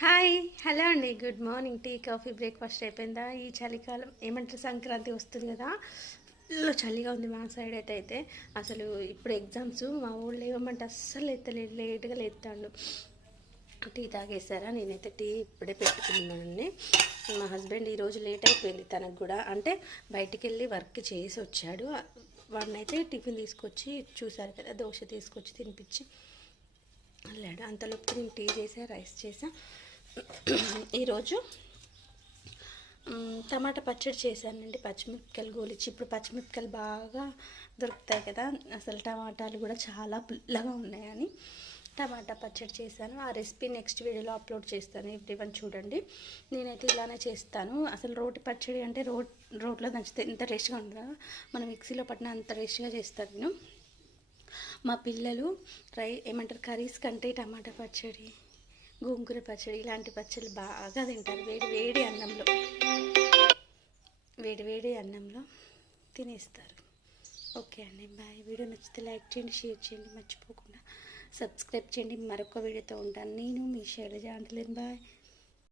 Hi hello అండి, good morning. Tea coffee breakfast అయిపోయిందా? ఈ చలికాలం ఏమంటారు, సంక్రాంతి వస్తుంది కదా, ఫుల్ చలిగా ఉంది మా సైడ్ అయితే. అసలు ఇప్పుడు ఎగ్జామ్స్, మా ఊళ్ళో ఏమంటే అస్సలు ఎత్తలేదు, లేట్గా లేస్తాడు. టీ తాగేసారా? నేనైతే టీ ఇప్పుడే పెట్టుకున్నానండి. మా హస్బెండ్ ఈరోజు లేట్ అయిపోయింది, తనకు కూడా అంటే బయటికి వెళ్ళి వర్క్ చేసి వచ్చాడు. వాడినైతే టిఫిన్ తీసుకొచ్చి, చూసారు కదా, దోశ తీసుకొచ్చి తినిపించి వెళ్ళాడు. అంతలోపు నేను టీ చేసా, రైస్ చేసా. ఈరోజు టమాటా పచ్చడి చేశానండి. పచ్చిమిరపకాయలు గోలిచ్చి, ఇప్పుడు పచ్చిమిరపకాయలు బాగా దొరుకుతాయి కదా, అసలు టమాటాలు కూడా చాలా పుల్లగా ఉన్నాయని టమాటా పచ్చడి చేశాను. ఆ రెసిపీ నెక్స్ట్ వీడియోలో అప్లోడ్ చేస్తాను, ఎవ్రీవన్ చూడండి. నేనైతే ఇలానే చేస్తాను. అసలు రోటి పచ్చడి అంటే రోట్లో దంచితే ఎంత టేస్ట్గా ఉంటుందో, మనం మిక్సీలో పట్టిన అంత టేస్ట్గా చేస్తాను నేను. మా పిల్లలు ఏమంటారు, కర్రీస్ కంటే టమాటా పచ్చడి, గోంగూర పచ్చడి, ఇలాంటి పచ్చళ్ళు బాగా తింటారు. వేడి వేడి అన్నంలో, వేడి వేడి అన్నంలో తినేస్తారు. ఓకే అండి, బాయ్. వీడియో నచ్చితే లైక్ చేయండి, షేర్ చేయండి, మర్చిపోకుండా సబ్స్క్రైబ్ చేయండి. మరొక వీడియోతో ఉంటాను. నేను మీ శైలజ. అంటలేను, బాయ్.